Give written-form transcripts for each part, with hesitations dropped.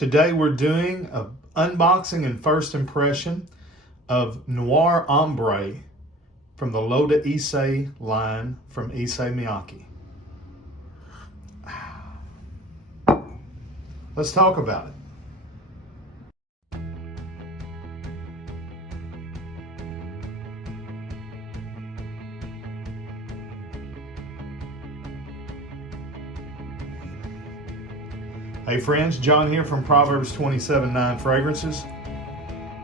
Today we're doing an unboxing and first impression of Noir Ambré from the L'Eau d'Issey line from Issey Miyake. Let's talk about it. Hey friends, John here from Proverbs 27:9 Fragrances.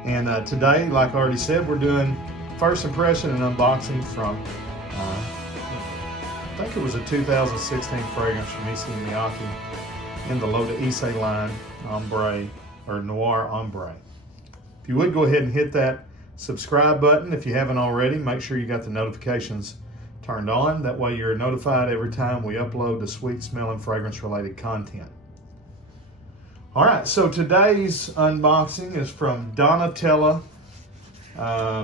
And today, like I already said, we're doing first impression and unboxing from, I think it was a 2016 fragrance from Issey Miyake in the L'Eau d'Issey line, Ambré, or Noir Ambré. If you would go ahead and hit that subscribe button if you haven't already, make sure you got the notifications turned on. That way you're notified every time we upload the sweet smelling fragrance related content. All right, so today's unboxing is from Donatella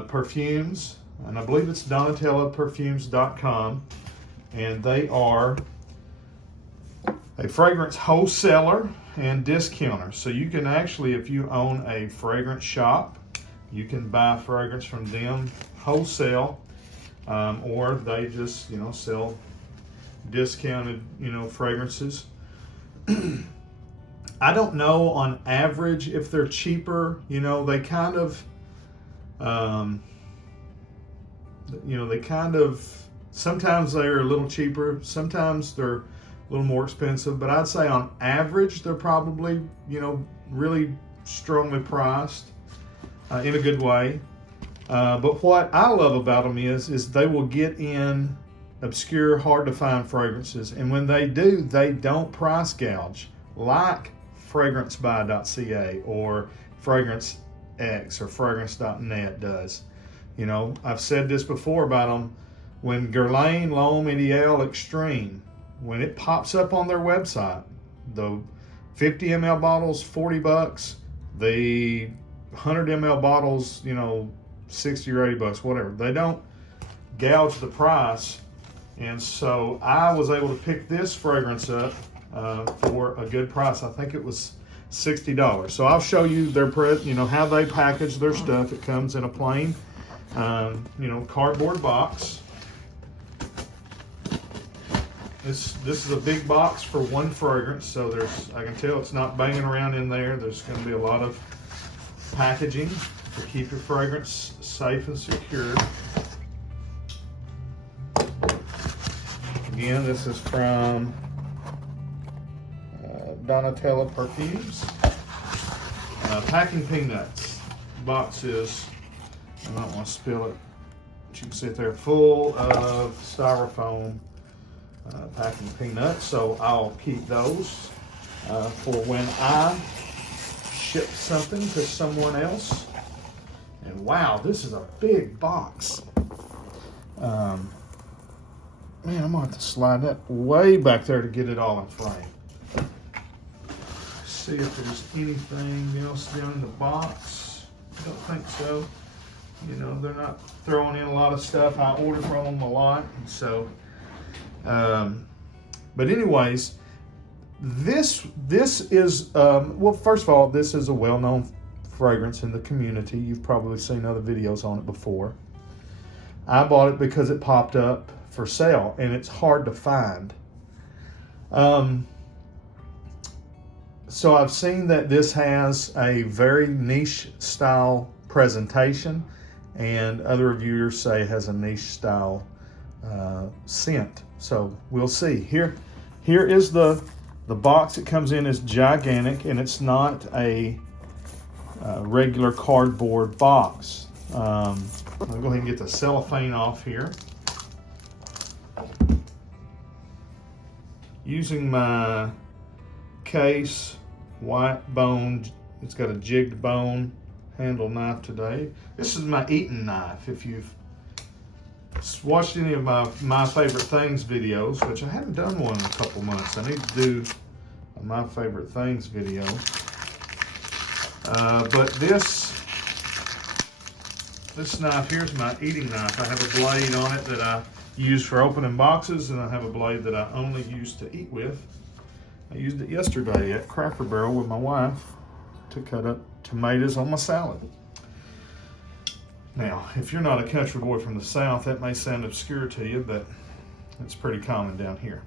Perfumes, and I believe it's DonatellaPerfumes.com, and they are a fragrance wholesaler and discounter. So you can actually, if you own a fragrance shop, you can buy fragrance from them wholesale, or they just, sell discounted, fragrances. I don't know on average if they're cheaper. They kind of, sometimes they're a little cheaper, sometimes they're a little more expensive, but I'd say on average they're probably, really strongly priced in a good way. But what I love about them is they will get in obscure, hard to find fragrances, and when they do, they don't price gouge like FragranceBuy.ca or Fragrance X or Fragrance.net does. I've said this before about them. When Guerlain L'Homme Ideal Extreme, when it pops up on their website, the 50 ml bottles, $40, the 100 ml bottles, 60 or 80 bucks, whatever. They don't gouge the price. And so I was able to pick this fragrance up for a good price. I think it was $60. So I'll show you their how they package their stuff. It comes in a plain, cardboard box. This is a big box for one fragrance, so I can tell it's not banging around in there. There's going to be a lot of packaging to keep your fragrance safe and secure. Again, this is from Donatella Perfumes. Packing peanuts. Box is, I don't want to spill it, but you can see it there, full of styrofoam packing peanuts. So I'll keep those for when I ship something to someone else. And wow, this is a big box. Man, I'm gonna have to slide that way back there to get it all in frame. See if there's anything else down in the box. I don't think so. They're not throwing in a lot of stuff. I order from them a lot, and so. But anyways, this is well. First of all, this is a well-known fragrance in the community. You've probably seen other videos on it before. I bought it because it popped up for sale, and it's hard to find. So I've seen that this has a very niche style presentation, and other reviewers say it has a niche style scent. So we'll see. Here is the box it comes in is gigantic, and it's not a regular cardboard box. I'll go ahead and get the cellophane off here. Using my case white bone, it's got a jigged bone handle knife today. This is my eating knife. If you've watched any of my favorite things videos, which I haven't done one in a couple months, I need to do a my favorite things video. But this knife here's my eating knife. I have a blade on it that I use for opening boxes, and I have a blade that I only use to eat with. I used it yesterday at Cracker Barrel with my wife. to cut up tomatoes on my salad. Now, if you're not a country boy from the South, that may sound obscure to you, but it's pretty common down here.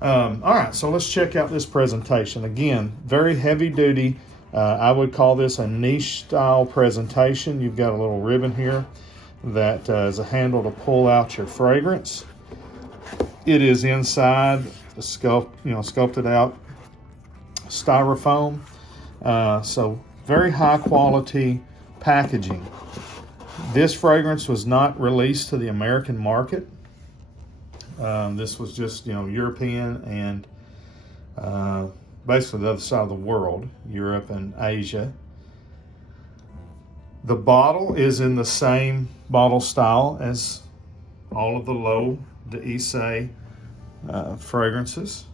All right, so let's check out this presentation. Again, very heavy duty. I would call this a niche style presentation. You've got a little ribbon here that is a handle to pull out your fragrance. It is inside the sculpted out styrofoam. So very high quality packaging. This fragrance was not released to the American market. This was just, European and basically the other side of the world, Europe and Asia. The bottle is in the same bottle style as all of the L'Eau d'Issey fragrances.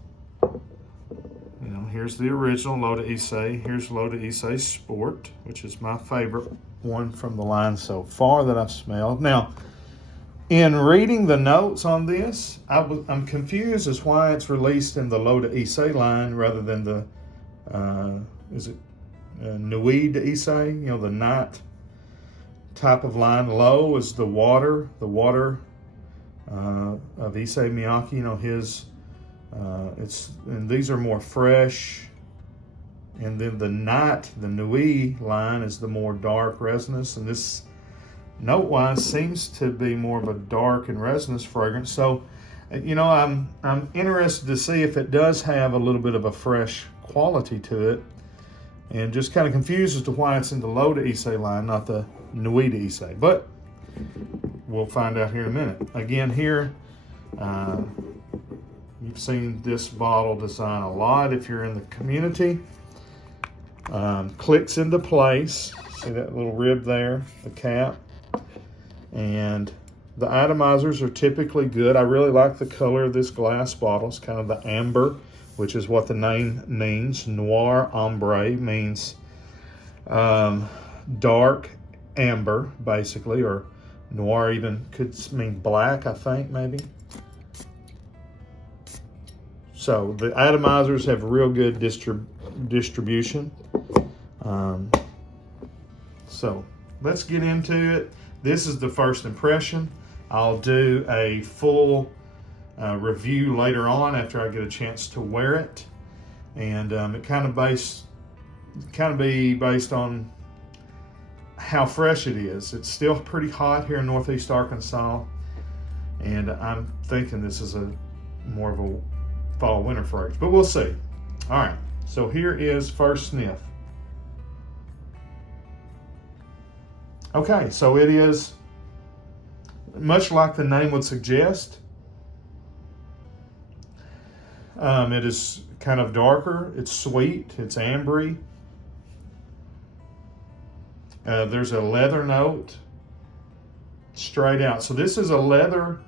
Here's the original L'Eau d'Issey. Here's L'Eau d'Issey Sport, which is my favorite one from the line so far that I've smelled. Now, in reading the notes on this, I'm confused as why it's released in the L'Eau d'Issey line rather than the, Nuit d'Issey, the night type of line. L'Eau is the water of Issey Miyake, his, and these are more fresh. And then the Nuit line is the more dark resinous, and this note-wise seems to be more of a dark and resinous fragrance. So, I'm interested to see if it does have a little bit of a fresh quality to it, and just kind of confused as to why it's in the L'Eau d'Issey line, not the Nuit d'Issey. But we'll find out here in a minute. Again, here, you've seen this bottle design a lot if you're in the community. Clicks into place. See that little rib there, the cap. And the atomizers are typically good. I really like the color of this glass bottle. It's kind of the amber, which is what the name means. Noir Ambré means dark amber, basically, or noir even could mean black, I think, maybe. So the atomizers have real good distribution. So let's get into it. This is the first impression. I'll do a full review later on after I get a chance to wear it, and it kind of be based on how fresh it is. It's still pretty hot here in Northeast Arkansas, and I'm thinking this is more of a fall winter fragrance, but we'll see. All right, so here is first sniff. Okay, so it is much like the name would suggest. It is kind of darker, it's sweet, it's ambery. There's a leather note straight out. So this is a leather,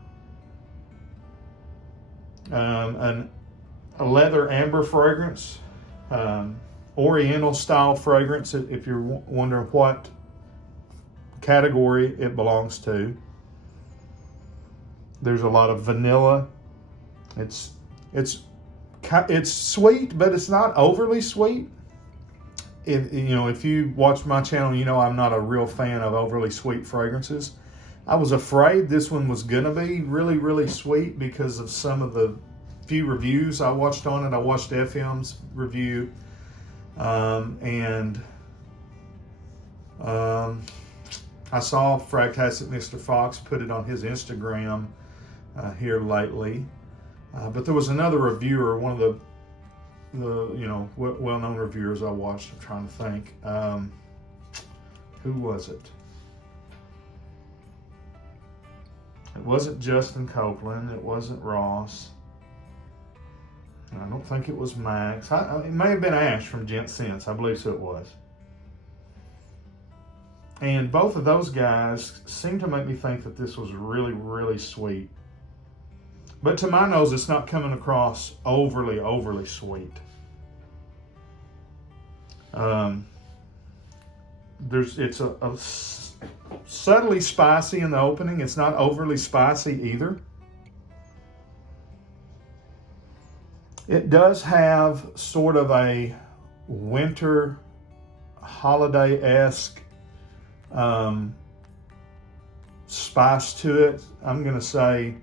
a leather amber fragrance, Oriental style fragrance, if you're wondering what category it belongs to. There's a lot of vanilla. It's sweet, but it's not overly sweet. If you watch my channel, I'm not a real fan of overly sweet fragrances. I was afraid this one was gonna be really, really sweet because of some of the few reviews I watched on it. I watched FM's review, and I saw Fragtastic Mr. Fox put it on his Instagram here lately. But there was another reviewer, one of the well-known reviewers I watched. I'm trying to think. Who was it? It wasn't Justin Copeland. It wasn't Ross. I don't think it was Max. It may have been Ash from Gent Sense. I believe so it was. And both of those guys seemed to make me think that this was really, really sweet. But to my nose, it's not coming across overly, overly sweet. It's a subtly spicy in the opening. It's not overly spicy either. It does have sort of a winter holiday-esque spice to it. I'm going to say,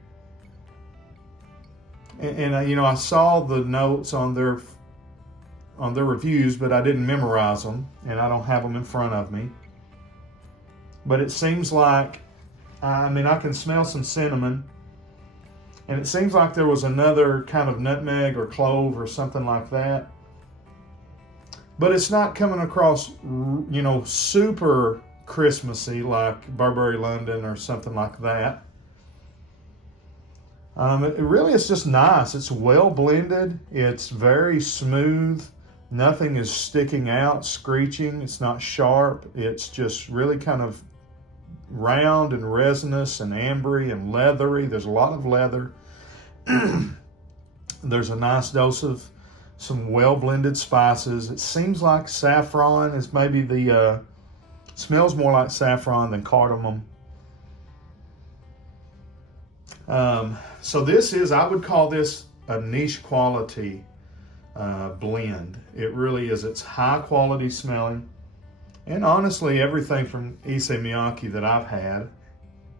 and you know, I saw the notes on their reviews, but I didn't memorize them, and I don't have them in front of me. But it seems like, I mean, I can smell some cinnamon, and it seems like there was another kind of nutmeg or clove or something like that. But it's not coming across, you know, super Christmassy like Burberry London or something like that. It really is just nice. It's well blended. It's very smooth. Nothing is sticking out, screeching. It's not sharp. It's just really kind of round and resinous and ambery and leathery. There's a lot of leather. There's a nice dose of some well blended spices. It seems like saffron is maybe the, smells more like saffron than cardamom. So this is, I would call this a niche quality blend. It really is. It's high quality smelling. And honestly, everything from Issey Miyake that I've had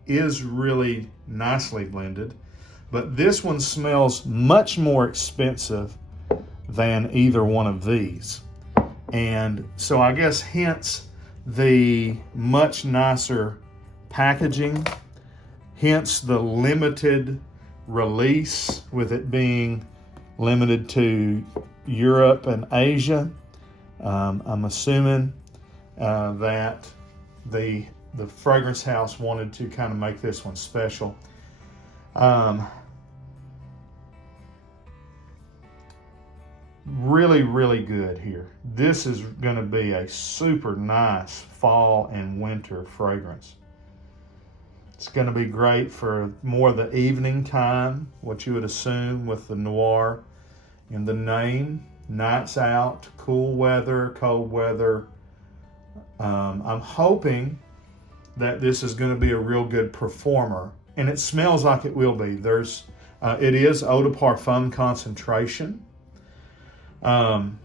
is really nicely blended. But this one smells much more expensive than either one of these. And so I guess hence the much nicer packaging, hence the limited release, with it being limited to Europe and Asia. I'm assuming that the fragrance house wanted to kind of make this one special. Really, really good here. This is going to be a super nice fall and winter fragrance. It's going to be great for more the evening time, what you would assume with the Noir in the name. Nights out, cool weather, cold weather. I'm hoping that this is going to be a real good performer, and it smells like it will be. It is eau de parfum concentration. And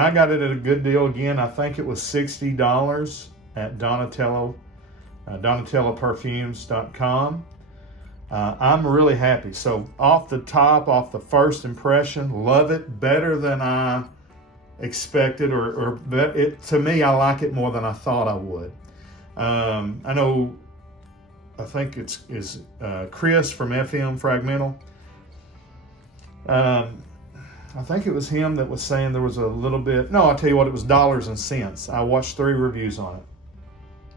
I got it at a good deal. Again, I think it was $60 at DonatellaPerfumes.com. I'm really happy. So off the first impression, love it, better than I expected, to me, I like it more than I thought I would. I think it's Chris from FM Fragmental. I think it was him that was saying there was a little bit, no, I'll tell you what, it was Dollars and Cents. I watched 3 reviews on it.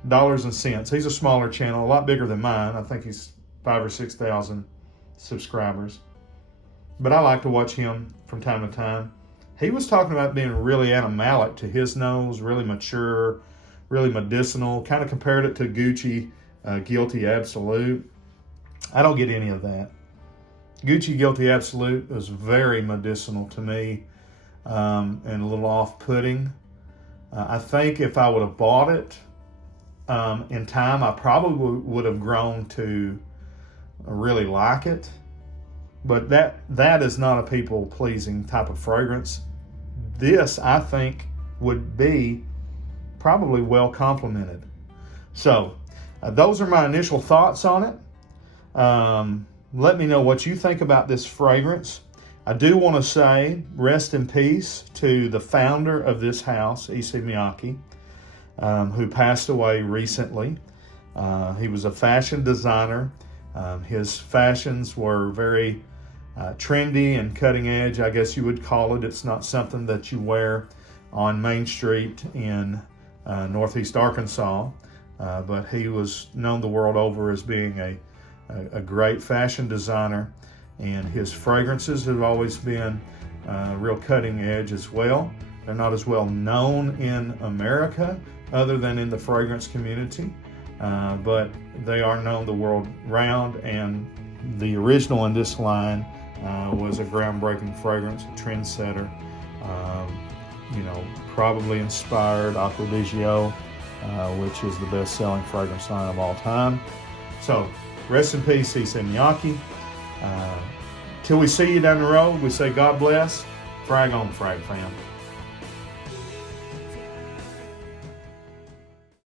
Dollars and Cents. He's a smaller channel, a lot bigger than mine. I think he's 5,000 or 6,000 subscribers. But I like to watch him from time to time. He was talking about being really animalic to his nose, really mature, really medicinal, kind of compared it to Gucci Guilty Absolute. I don't get any of that. Gucci Guilty Absolute was very medicinal to me, and a little off-putting. I think if I would have bought it in time, I probably would have grown to really like it. But that is not a people-pleasing type of fragrance. This, I think, would be probably well complemented. So those are my initial thoughts on it. Let me know what you think about this fragrance. I do want to say rest in peace to the founder of this house, Issey Miyake, who passed away recently. He was a fashion designer. His fashions were very trendy and cutting edge, I guess you would call it. It's not something that you wear on Main Street in Northeast Arkansas, but he was known the world over as being a great fashion designer, and his fragrances have always been real cutting edge as well. They're not as well known in America other than in the fragrance community, but they are known the world round, and the original in this line was a groundbreaking fragrance, a trendsetter, probably inspired Acqua di Gio, which is the best-selling fragrance line of all time. So, rest in peace, Issey Miyake. Till we see you down the road, we say God bless. Frag on, Frag fam.